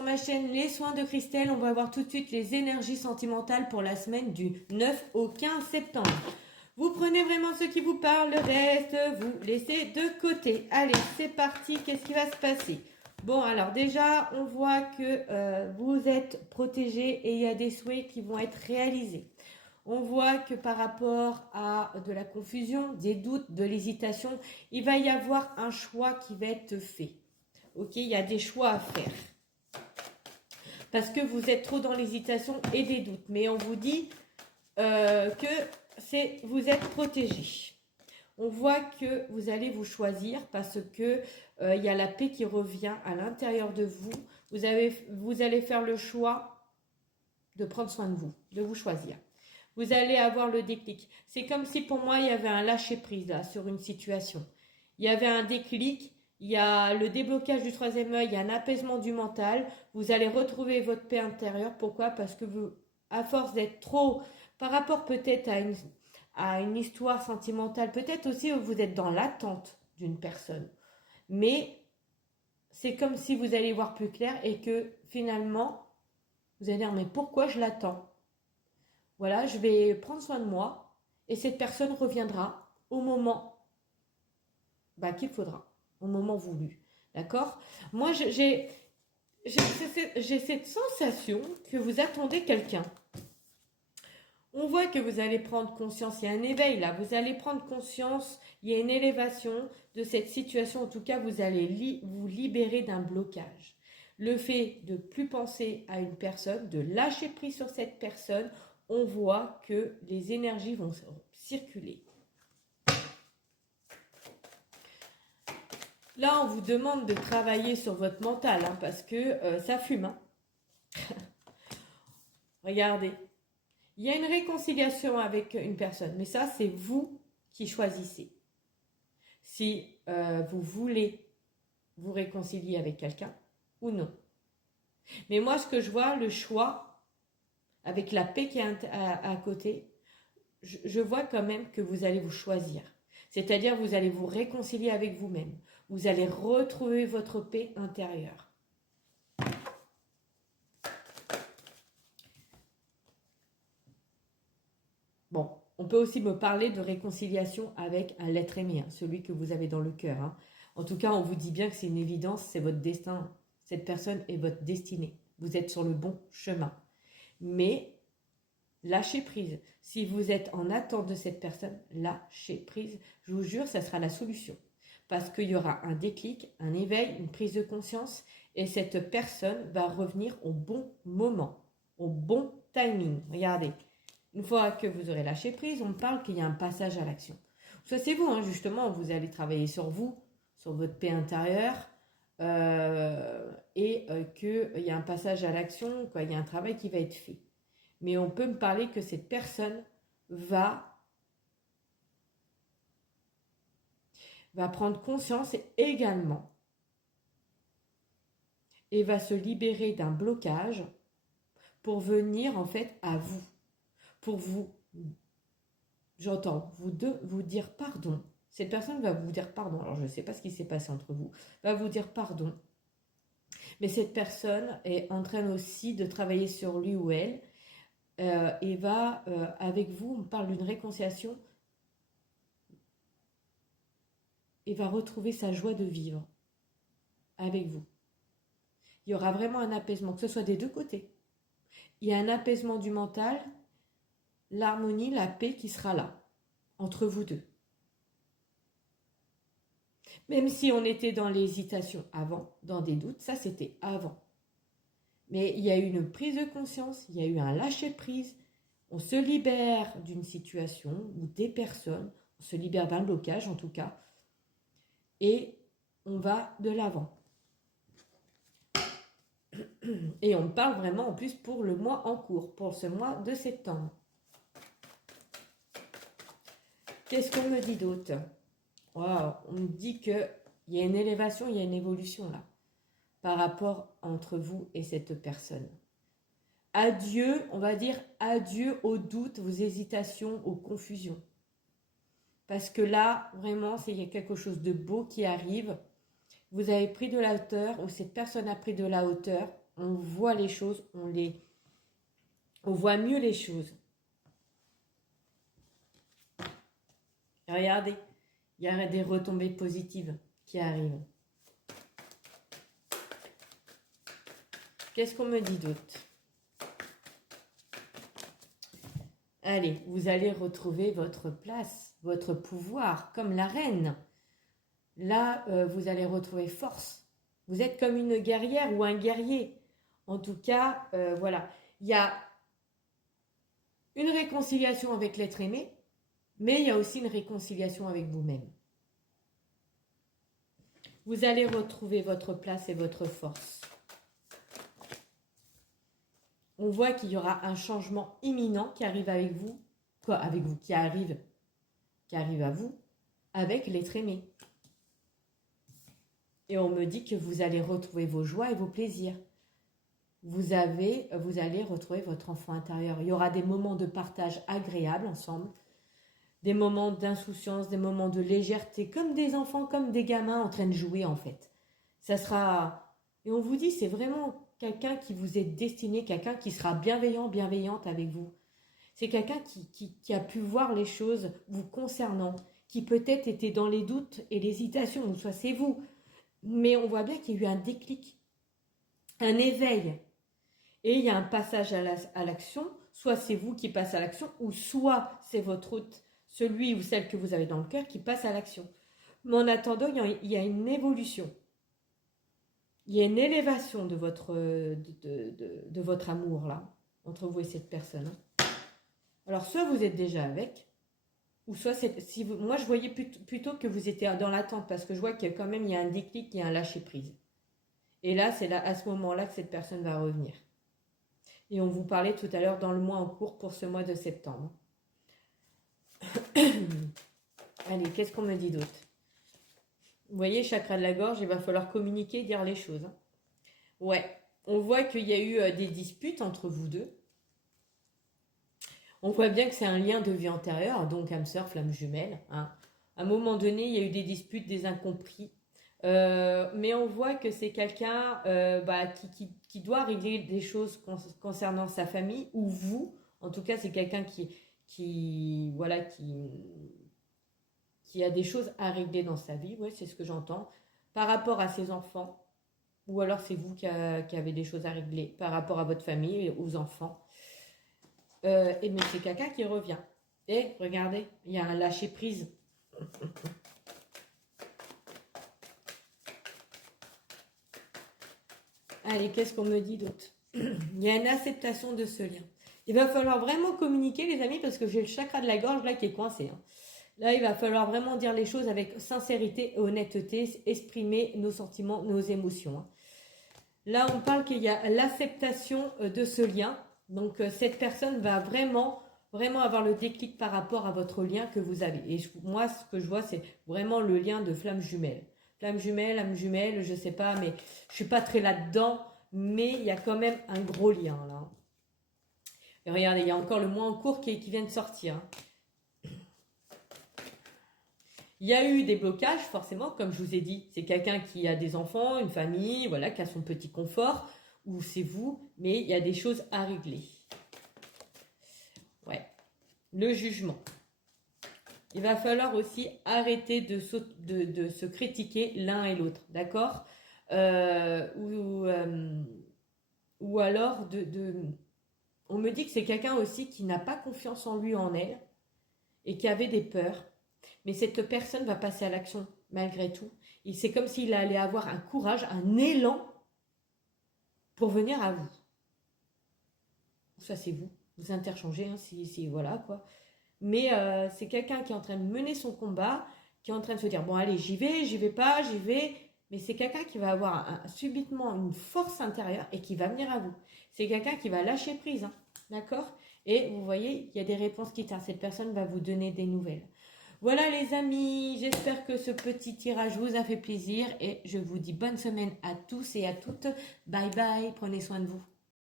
sur ma chaîne Les Soins de Christelle. On va voir tout de suite les énergies sentimentales pour la semaine du 9 au 15 septembre. Vous prenez vraiment ce qui vous parle, le reste, vous laissez de côté. Allez, c'est parti, qu'est-ce qui va se passer? Bon, alors déjà, on voit que vous êtes protégé et il y a des souhaits qui vont être réalisés. On voit que par rapport à de la confusion, des doutes, de l'hésitation, il va y avoir un choix qui va être fait. Ok, il y a des choix à faire. Parce que vous êtes trop dans l'hésitation et des doutes. Mais on vous dit que vous êtes protégé. On voit que vous allez vous choisir parce que il y a la paix qui revient à l'intérieur de vous. Vous allez faire le choix de prendre soin de vous, de vous choisir. Vous allez avoir le déclic. C'est comme si pour moi, il y avait un lâcher-prise là sur une situation. Il y avait un déclic, il y a le déblocage du troisième œil, il y a un apaisement du mental. Vous allez retrouver votre paix intérieure. Pourquoi? Parce que vous, à force d'être trop, par rapport peut-être à une histoire sentimentale, peut-être aussi où vous êtes dans l'attente d'une personne. Mais c'est comme si vous allez voir plus clair et que finalement, vous allez dire, mais pourquoi je l'attends? Voilà, je vais prendre soin de moi et cette personne reviendra au moment qu'il faudra, au moment voulu. D'accord? Moi, j'ai cette sensation que vous attendez quelqu'un. On voit que vous allez prendre conscience, il y a un éveil là, vous allez prendre conscience, il y a une élévation de cette situation. En tout cas, vous allez vous libérer d'un blocage. Le fait de plus penser à une personne, de lâcher prise sur cette personne, on voit que les énergies vont circuler. Là, on vous demande de travailler sur votre mental, hein, parce que ça fume. Hein. Regardez. Il y a une réconciliation avec une personne, mais ça, c'est vous qui choisissez. Si vous voulez vous réconcilier avec quelqu'un ou non. Mais moi, ce que je vois, le choix, avec la paix qui est à côté, je vois quand même que vous allez vous choisir. C'est-à-dire, vous allez vous réconcilier avec vous-même. Vous allez retrouver votre paix intérieure. Bon, on peut aussi me parler de réconciliation avec un l'être aimé, hein, celui que vous avez dans le cœur. Hein. En tout cas, on vous dit bien que c'est une évidence, c'est votre destin. Cette personne est votre destinée. Vous êtes sur le bon chemin. Mais lâchez prise. Si vous êtes en attente de cette personne, lâchez prise. Je vous jure, ça sera la solution. Parce qu'il y aura un déclic, un éveil, une prise de conscience. Et cette personne va revenir au bon moment, au bon timing. Regardez. Une fois que vous aurez lâché prise, on me parle qu'il y a un passage à l'action. Ça, c'est vous, hein, justement, vous allez travailler sur vous, sur votre paix intérieure, et qu'il y a un passage à l'action, quoi, il y a un travail qui va être fait. Mais on peut me parler que cette personne va prendre conscience également et va se libérer d'un blocage pour venir en fait à vous. Pour vous, j'entends, vous dire pardon. Cette personne va vous dire pardon. Alors, je ne sais pas ce qui s'est passé entre vous. Va vous dire pardon. Mais cette personne est en train aussi de travailler sur lui ou elle. Et va, avec vous, on parle d'une réconciliation, et va retrouver sa joie de vivre avec vous. Il y aura vraiment un apaisement, que ce soit des deux côtés. Il y a un apaisement du mental, l'harmonie, la paix qui sera là, entre vous deux. Même si on était dans l'hésitation avant, dans des doutes, ça c'était avant. Mais il y a eu une prise de conscience, il y a eu un lâcher-prise, on se libère d'une situation ou des personnes, on se libère d'un blocage en tout cas, et on va de l'avant. Et on parle vraiment en plus pour le mois en cours, pour ce mois de septembre. Qu'est-ce qu'on me dit d'autre? Wow, on me dit qu'il y a une élévation, il y a une évolution là, par rapport entre vous et cette personne. Adieu, on va dire adieu aux doutes, aux hésitations, aux confusions. Parce que là, vraiment, il y a quelque chose de beau qui arrive. Vous avez pris de la hauteur, ou cette personne a pris de la hauteur. on voit les choses, on voit mieux les choses. Regardez, il y a des retombées positives qui arrivent. Qu'est-ce qu'on me dit d'autre? Allez, vous allez retrouver votre place, votre pouvoir, comme la reine. Là, vous allez retrouver force. Vous êtes comme une guerrière ou un guerrier. En tout cas, voilà. Il y a une réconciliation avec l'être aimé, mais il y a aussi une réconciliation avec vous-même. Vous allez retrouver votre place et votre force. On voit qu'il y aura un changement imminent qui arrive avec vous, qui arrive à vous, avec l'être aimé. Et on me dit que vous allez retrouver vos joies et vos plaisirs. Vous allez retrouver votre enfant intérieur. Il y aura des moments de partage agréables ensemble, des moments d'insouciance, des moments de légèreté, comme des enfants, comme des gamins en train de jouer en fait. Ça sera... Et on vous dit, c'est vraiment quelqu'un qui vous est destiné, quelqu'un qui sera bienveillant, bienveillante avec vous. C'est quelqu'un qui a pu voir les choses vous concernant, qui peut-être était dans les doutes et l'hésitation, ou soit c'est vous. Mais on voit bien qu'il y a eu un déclic, un éveil. Et il y a un passage à l'action, soit c'est vous qui passez à l'action, ou soit c'est votre hôte, celui ou celle que vous avez dans le cœur qui passe à l'action. Mais en attendant, il y a une évolution. Il y a une élévation de votre amour, là, entre vous et cette personne. Alors, soit vous êtes déjà avec, ou soit, moi, je voyais plutôt que vous étiez dans l'attente, parce que je vois qu'il y a quand même il y a un déclic, il y a un lâcher-prise. Et là, c'est à ce moment-là que cette personne va revenir. Et on vous parlait tout à l'heure dans le mois en cours pour ce mois de septembre. Allez, qu'est-ce qu'on me dit d'autre? Vous voyez, chakra de la gorge, il va falloir communiquer, dire les choses. Ouais, on voit qu'il y a eu des disputes entre vous deux. On voit bien que c'est un lien de vie antérieure, donc âme sœur, flamme jumelle. Hein. À un moment donné, il y a eu des disputes, des incompris. Mais on voit que c'est quelqu'un qui doit régler des choses concernant sa famille ou vous. En tout cas, c'est quelqu'un qui a des choses à régler dans sa vie. Ouais, c'est ce que j'entends. Par rapport à ses enfants, ou alors c'est vous qui avez des choses à régler par rapport à votre famille et aux enfants. Mais c'est quelqu'un qui revient. Et regardez, il y a un lâcher prise. Allez, qu'est-ce qu'on me dit d'autre? Il y a une acceptation de ce lien. Il va falloir vraiment communiquer, les amis, parce que j'ai le chakra de la gorge là qui est coincé. Hein. Là, il va falloir vraiment dire les choses avec sincérité et honnêteté, exprimer nos sentiments, nos émotions. Hein. Là, on parle qu'il y a l'acceptation de ce lien. Donc, cette personne va vraiment avoir le déclic par rapport à votre lien que vous avez. Et moi, ce que je vois, c'est vraiment le lien de flamme jumelle. Flamme jumelle, âme jumelle, je sais pas, mais je suis pas très là-dedans. Mais il y a quand même un gros lien, là. Et regardez, il y a encore le mois en cours qui vient de sortir. Hein. Il y a eu des blocages, forcément, comme je vous ai dit. C'est quelqu'un qui a des enfants, une famille, voilà, qui a son petit confort, ou c'est vous, mais il y a des choses à régler. Ouais. Le jugement. Il va falloir aussi arrêter de se critiquer l'un et l'autre, d'accord? Ou alors, on me dit que c'est quelqu'un aussi qui n'a pas confiance en lui ou en elle, et qui avait des peurs. Mais cette personne va passer à l'action malgré tout. Et c'est comme s'il allait avoir un courage, un élan pour venir à vous. Ça, c'est vous. Vous interchangez, hein, voilà quoi. Mais c'est quelqu'un qui est en train de mener son combat, qui est en train de se dire, bon allez, j'y vais pas, j'y vais. Mais c'est quelqu'un qui va avoir subitement une force intérieure et qui va venir à vous. C'est quelqu'un qui va lâcher prise, hein, d'accord? Et vous voyez, il y a des réponses qui tardent. Cette personne va vous donner des nouvelles. Voilà les amis, j'espère que ce petit tirage vous a fait plaisir et je vous dis bonne semaine à tous et à toutes. Bye bye, prenez soin de vous.